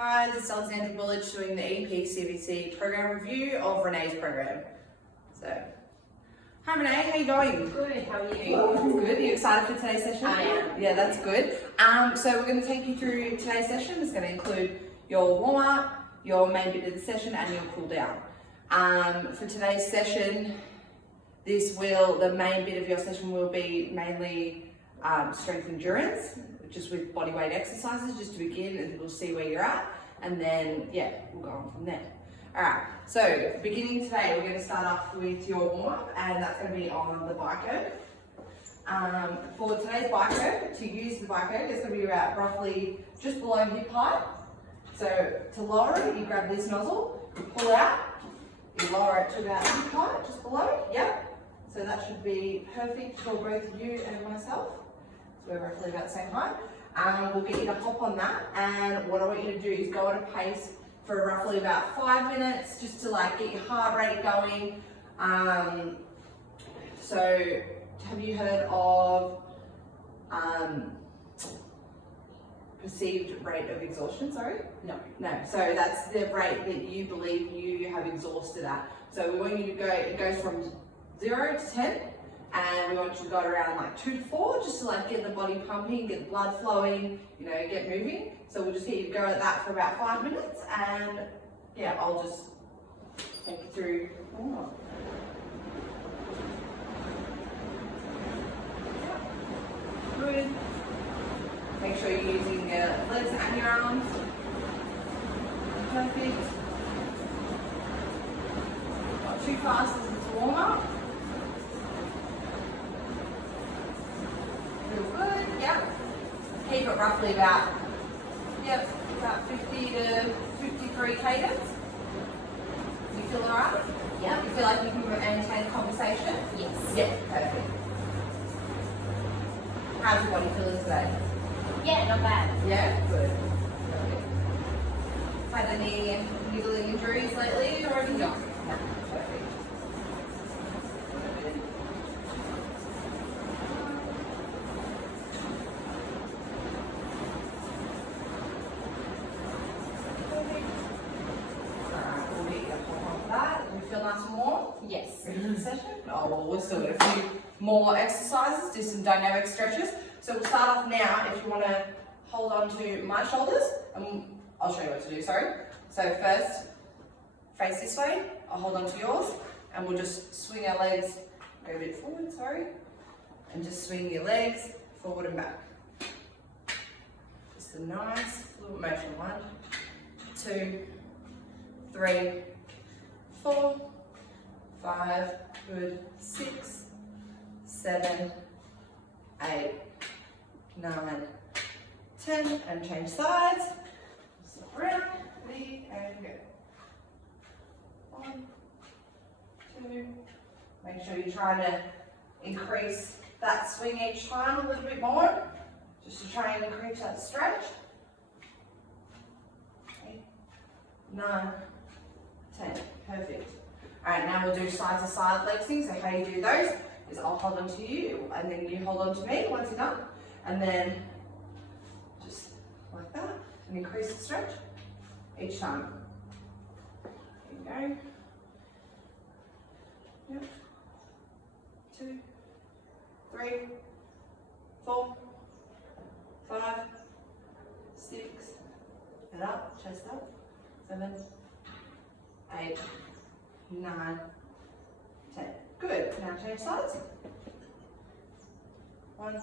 Hi, this is Alexandra Bullich doing the EP-CBC program review of Renee's program. Hi Renee, how you going? Good, how are you? Good. Are you excited for today's session? I am. Yeah, that's good. So we're going to take you through today's session. It's going to include your warm-up, your main bit of the session, and your cool down. For today's session, the main bit of your session will be mainly strength endurance, just with body weight exercises, just to begin, and we'll see where you're at, and then we'll go on from there. All right, so beginning today, we're going to start off with your warm-up, and that's going to be on the bike erg. For today's bike erg, to use the bike erg, it's going to be about roughly just below hip height. So to lower it, you grab this nozzle, you pull it out, you lower it to about hip height, just below. Yep. So that should be perfect for both you and myself. So we're roughly about the same height. We'll get you to hop on that, and what I want you to do is go at a pace for roughly about 5 minutes, just to get your heart rate going. So have you heard of perceived rate of exhaustion? Sorry? No. So that's the rate that you believe you have exhausted at. So we want you to go, it goes from 0 to 10, and we want you to go around 2 to 4, just to get the body pumping, get the blood flowing, get moving. So we'll just get you to go at that for about 5 minutes, and I'll just take you through. Good. Make sure you're using your legs and your arms. Perfect. Not too fast as it's warm up. Feel good, Keep it roughly about 50 to 53 cadence. You feel alright? Yeah. You feel like you can maintain conversation? Yes. Yeah, perfect. How's your body feeling today? Yeah, not bad. Yeah, good. Perfect. Had any niggling injuries lately or anything? No. Perfect. Feel nice and warm? Yes. Ready for the session? Oh, well, we'll still get a few more exercises, do some dynamic stretches. So we'll start off now. If you want to hold on to my shoulders, and I'll show you what to do, sorry. So first, face this way, I'll hold on to yours, and we'll just swing our legs, go a bit forward, sorry, and just swing your legs forward and back. Just a nice little motion. 1, 2, 3, 4, 5, good, 6, 7, 8, 9, 10, and change sides. Step around, ready, and go. 1, 2, make sure you're trying to increase that swing each time a little bit more, just to try and increase that stretch. 8, 9, 10, perfect. All right, now we'll do side to side leg swings. So how you do those is I'll hold on to you, and then you hold on to me once you're done, and then just like that, and increase the stretch each time. There you go. Yep. 2, 3, 4, 5, 6, and up, chest up, 7, 8, 9, 10. Good. Now change sides. 1,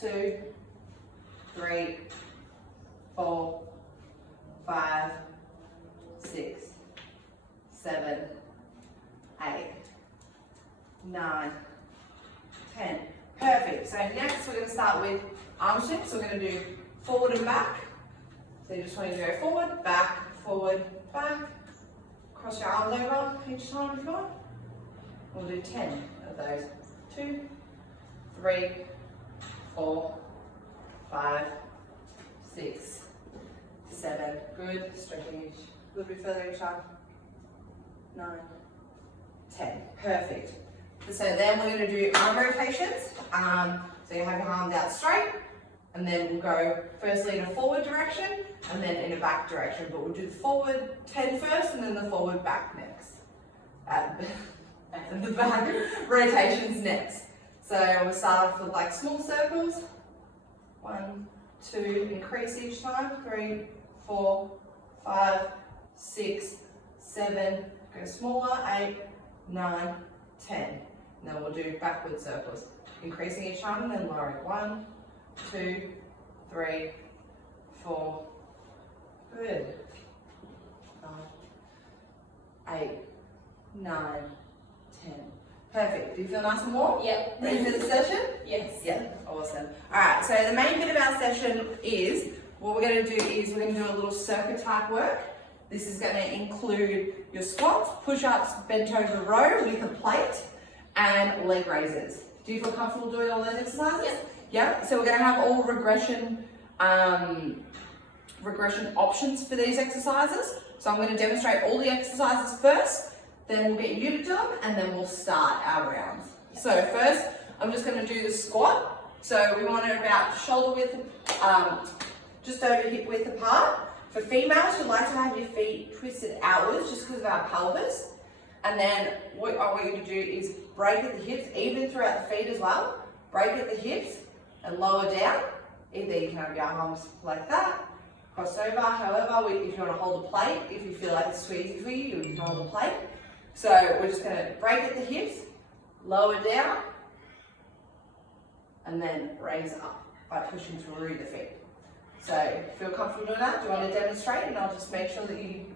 2, 3, 4, 5, 6, 7, 8, 9, 10. Perfect. So next we're going to start with arm swings. So we're going to do forward and back. So you just want to go forward, back, cross your arms over each time if you want. We'll do 10 of those. 2, 3, 4, 5, 6, 7. Good. Stretching each a little bit further each arm. 9, 10. Perfect. So then we're going to do arm rotations. So you have your arms out straight, And then we'll go firstly in a forward direction and then in a back direction. But we'll do the forward 10 first and then the forward back next. And the back rotations next. So we'll start off with like small circles. 1, 2, increase each time. 3, 4, 5, 6, 7, go smaller, 8, 9, 10. And then we'll do backward circles. Increasing each time and then lowering. 1, 2, 3, 4. Good. 5, 8, 9, 10. Perfect. Do you feel nice and warm? Yep. Ready for the session? Yes. Yeah, awesome. All right, so the main bit of our session is, what we're going to do is we're going to do a little circuit type work. This is going to include your squats, push-ups, bent over row with a plate, and leg raises. Do you feel comfortable doing all those exercises? Yep. Yeah, so we're going to have all regression options for these exercises. So I'm going to demonstrate all the exercises first, then we'll get you to do them, and then we'll start our rounds. So first, I'm just going to do the squat. So we want it about shoulder width, just over hip width apart. For females, you like to have your feet twisted outwards just because of our pelvis. And then what I want you to do is break at the hips, even throughout the feet as well. Break at the hips and lower down. Either you can have your arms like that, cross over. However, if you want to hold a plate, if you feel like it's too easy for you, you can hold a plate. So we're just going to break at the hips, lower down, and then raise up by pushing through the feet. So if you feel comfortable doing that, do you want to demonstrate? And I'll just make sure that you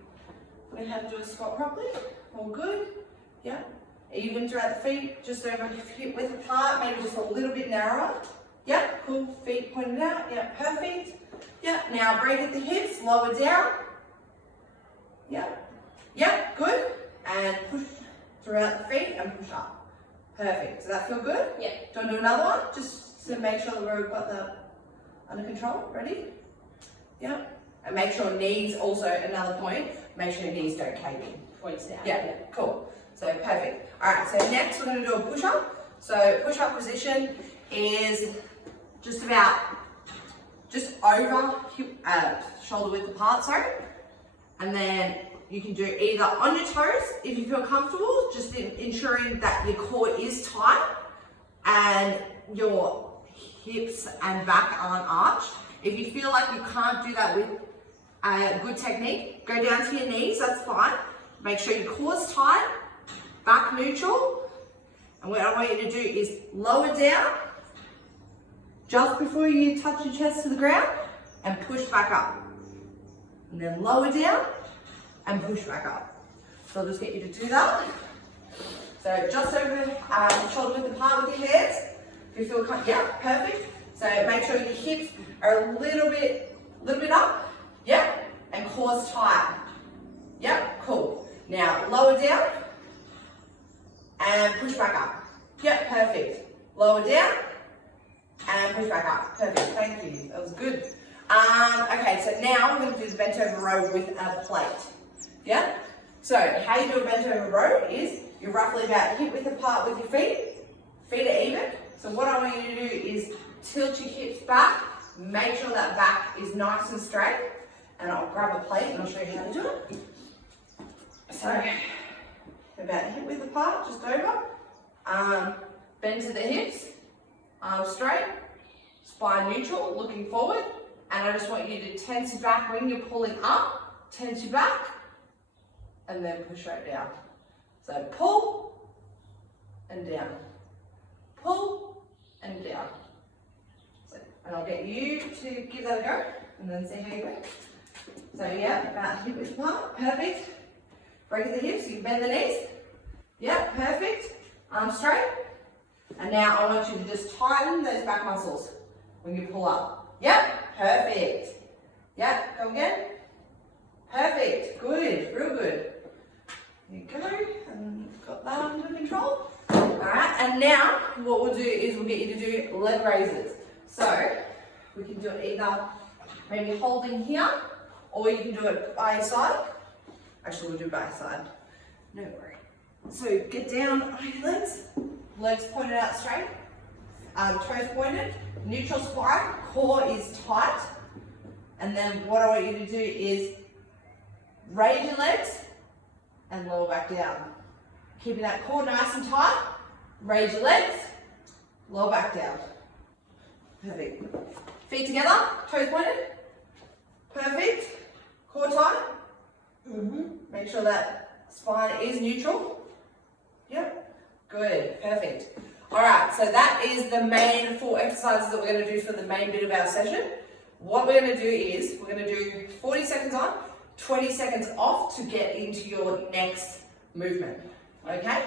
learn how to do a squat properly. All good? Yeah. Even throughout the feet, just over hip width apart, maybe just a little bit narrower. Yeah, cool. Feet pointed out. Yeah, perfect. Yeah, now break at the hips, lower down. Yeah. Yeah, good. And push throughout the feet and push up. Perfect. Does that feel good? Yeah. Do you want to do another one? Just to make sure that we've got that under control. Ready? Yeah. And make sure knees, also another point, make sure your knees don't cave in. Points down. Yeah, cool. So perfect. All right, so next we're going to do a push-up. So push-up position is just over shoulder width apart, sorry. And then you can do either on your toes if you feel comfortable, just ensuring that your core is tight and your hips and back aren't arched. If you feel like you can't do that with a good technique, go down to your knees, that's fine. Make sure your core's tight, back neutral. And what I want you to do is lower down just before you touch your chest to the ground and push back up. And then lower down and push back up. So I'll just get you to do that. So just over shoulder width apart with your hands. If you feel comfortable, yeah, perfect. So make sure your hips are a little bit up, yeah, and core's tight. Yep, cool. Now lower down and push back up. Yep, perfect. Lower down and push back up. Perfect, thank you. That was good. Okay, so now I'm going to do the bent over row with a plate. Yeah? So how you do a bent over row is you're roughly about hip width apart with your feet. Feet are even. So what I want you to do is tilt your hips back. Make sure that back is nice and straight. And I'll grab a plate and I'll show you how to do it. So about hip width apart, just over. Bend to the hips. Arms straight. Spine neutral, looking forward. And I just want you to tense your back when you're pulling up. Tense your back. And then push right down. So pull and down. Pull and down. So, and I'll get you to give that a go and then see how you go. So yeah, about hip width apart, perfect. Break at the hips, you bend the knees. Yeah, perfect. Arms straight. And now I want you to just tighten those back muscles when you pull up. Yep, perfect. Yep, go again. Perfect, good, real good. There you go, and got that under control. Alright, and now what we'll do is we'll get you to do leg raises. So we can do it either maybe holding here, or you can do it by your side. Actually, we'll do it by your side. No worry. So get down on your legs, legs pointed out straight. toes pointed, neutral spine, core is tight. And then what I want you to do is raise your legs and lower back down. Keeping that core nice and tight, raise your legs, lower back down. Perfect. Feet together, toes pointed. Perfect. Core tight. Make sure that spine is neutral. Yep. Good. Perfect. All right. So that is the main 4 exercises that we're going to do for the main bit of our session. What we're going to do is we're going to do 40 seconds on, 20 seconds off to get into your next movement. Okay?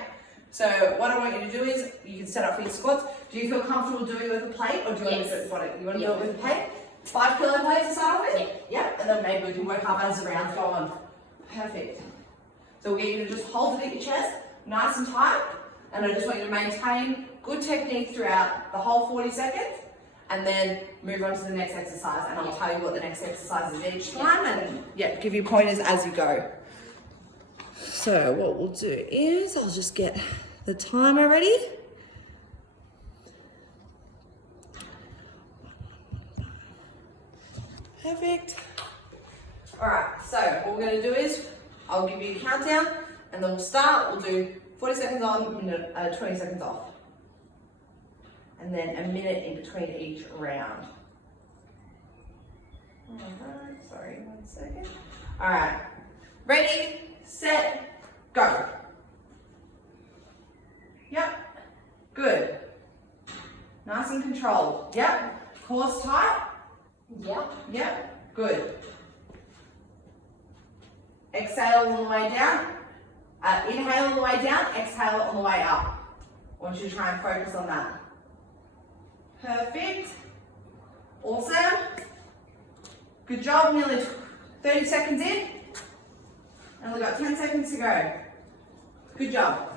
So what I want you to do is you can set up for your squats. Do you feel comfortable doing it with a plate, or do you want to do it with what? You want to do it with a plate? 5 kilo plates to start off with? Yep. And then maybe we can work up as the rounds go on. Perfect. So we'll get you to just hold it at your chest, nice and tight. And I just want you to maintain good technique throughout the whole 40 seconds. And then move on to the next exercise. And I'll tell you what the next exercise is each time. And give you pointers as you go. So what we'll do is I'll just get the timer ready. Perfect. All right, so what we're going to do is I'll give you a countdown and then we'll start. We'll do 40 seconds on, 20 seconds off. And then a minute in between each round. All right, sorry, 1 second. All right, ready, set, go. Yep, good. Nice and controlled. Yep, core's tight. Yep, good. Exhale on the way down. Inhale on the way down, exhale on the way up. I want you to try and focus on that. Perfect. Awesome. Good job, nearly 30 seconds in. And we've got 10 seconds to go. Good job.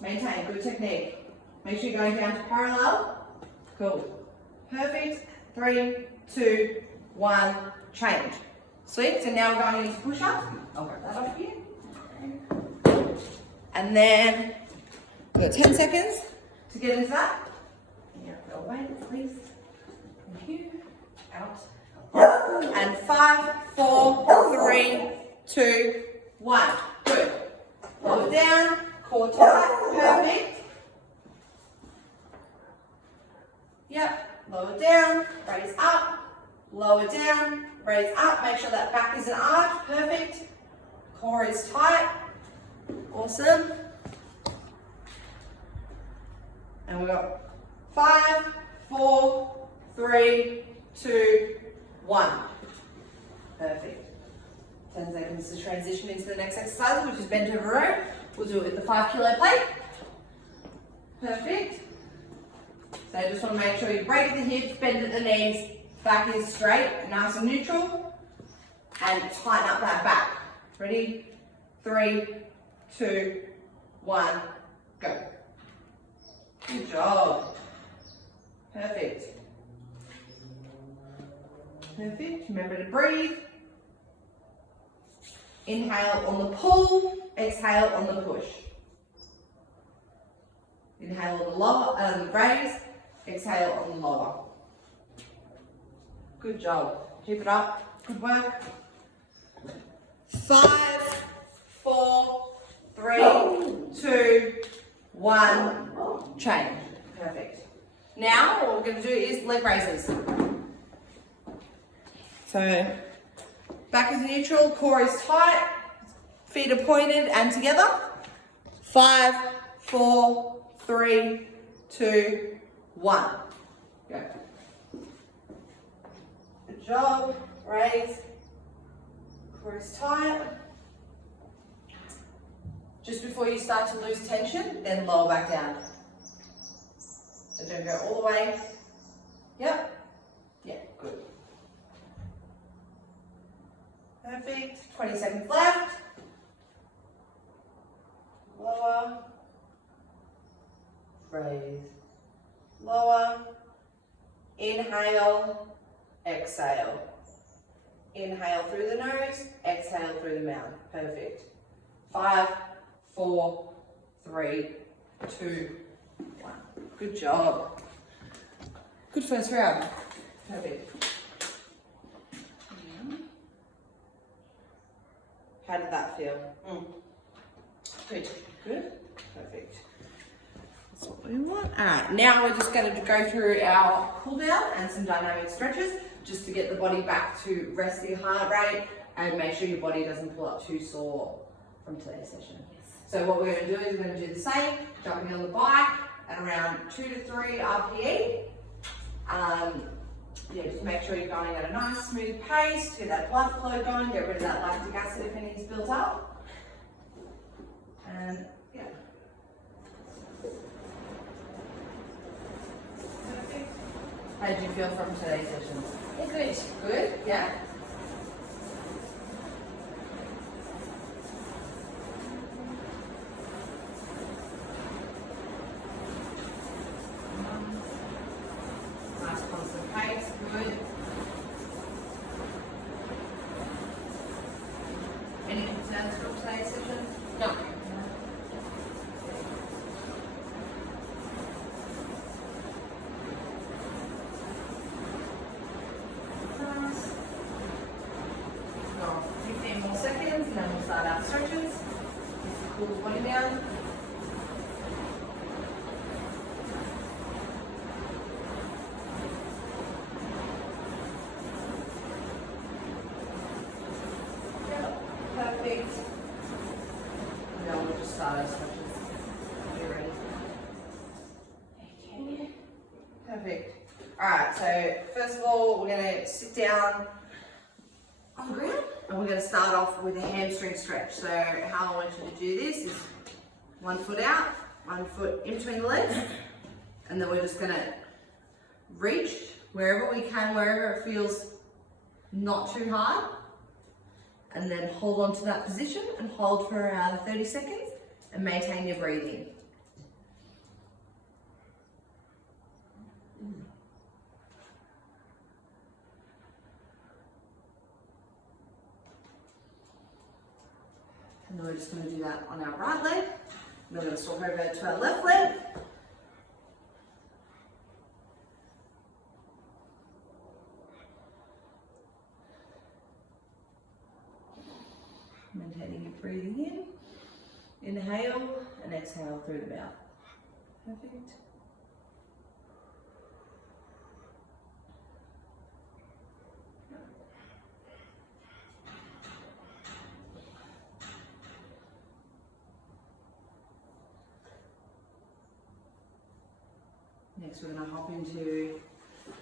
Maintain, good technique. Make sure you're going down to parallel. Cool. Perfect. 3, 2, 1, change. Sweet, so now we're going into push-ups. I'll grab that off you. And then we've got 10 seconds to get into that. Yeah, go away, please. Thank you. Out. And 5, 4, 3, 2, 1. Good. Lower down, core tight, perfect. Yep, lower down, raise up, lower down, raise up. Make sure that back is an arch, perfect. Core is tight, awesome. And we've got 5, 4, 3, 2, 1. Perfect. 10 seconds to transition into the next exercise, which is bent over row. We'll do it with the 5 kilo plate. Perfect. So I just want to make sure you break at the hips, bend at the knees, back is straight, nice and neutral, and tighten up that back. Ready? 3, 2, 1, go. Good job. Perfect. Perfect. Remember to breathe. Inhale on the pull, exhale on the push. Inhale on the lower, raise, exhale on the lower. Good job. Keep it up. Good work. 5, 4, 3, 2, 1. Change. Perfect. Now what we're going to do is leg raises. So back is neutral, core is tight, feet are pointed and together. 5, 4, 3, 2, 1. Go. Good job. Raise. Core is tight. Just before you start to lose tension, then lower back down. So don't go all the way. Yep. Yeah, good. Perfect. 20 seconds left. Lower. Raise. Lower. Inhale. Exhale. Inhale through the nose. Exhale through the mouth. Perfect. 5, 4, 3, 2, 1. Good job. Good first round. Perfect. How did that feel? Good. Good. Perfect. That's what we want. Alright, now we're just going to go through our cool down and some dynamic stretches just to get the body back to resting heart rate and make sure your body doesn't pull up too sore from today's session. So what we're going to do is we're going to do the same, jumping on the bike at around 2 to 3 RPE. Yeah, just make sure you're going at a nice smooth pace, get that blood flow going, get rid of that lactic acid if anything's built up. And yeah. How did you feel from today's session? Good. Good, yeah. Nice constant pace, good. Any concerns from today's session? No. Nice. Go 15 more seconds and then we'll start our stretches. Just to cool the body down. Yep, perfect. And then we'll just start our stretches. Get ready. Okay. Perfect. Alright, so first of all, we're going to sit down on the ground and we're going to start off with a hamstring stretch. So how I want you to do this is 1 foot out, 1 foot in between the legs, and then we're just going to reach wherever we can, wherever it feels not too hard, and then hold on to that position and hold for around 30 seconds and maintain your breathing. And then we're just going to do that on our right leg. And then we're going to swap over to our left leg. Maintaining your breathing in. Inhale and exhale through the mouth. Perfect. Next, we're going to hop into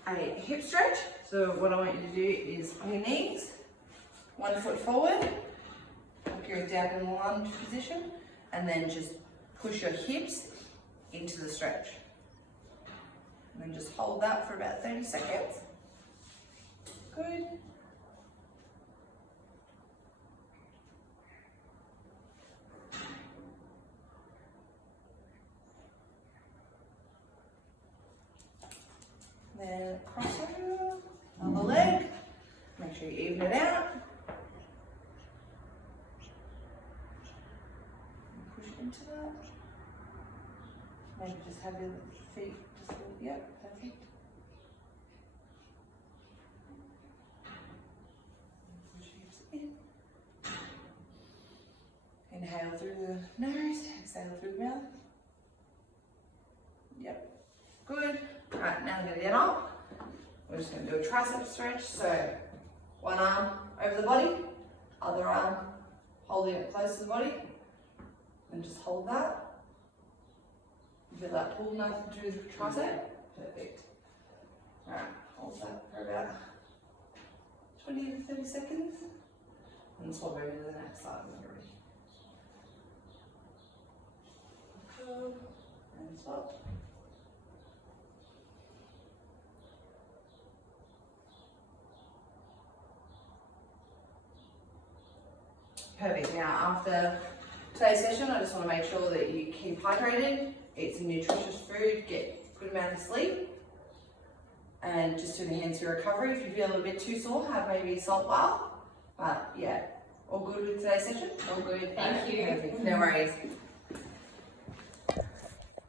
a hip stretch. So what I want you to do is on your knees, 1 foot forward, like you're down in the lunge position, and then just push your hips into the stretch. And then just hold that for about 30 seconds. Good. Then cross over on the leg. Make sure you even it out. Push into that. Maybe just have your feet just a little, yep, perfect. Push your hips in. Inhale through the nose, exhale through the mouth. Yep, good. Alright, now I'm going to get up. We're just going to do a tricep stretch. So, one arm over the body, other arm holding it close to the body, and just hold that. Feel that pull nice into the tricep. Perfect. Alright, hold that for about 20 to 30 seconds, and swap over to the next side when you're ready. Pull and swap. Perfect. Now, after today's session, I just want to make sure that you keep hydrated, eat some nutritious food, get a good amount of sleep, and just to enhance your recovery. If you feel a bit too sore, have maybe a salt bath. But yeah, all good with today's session? All good. Thank you. Perfect. No worries.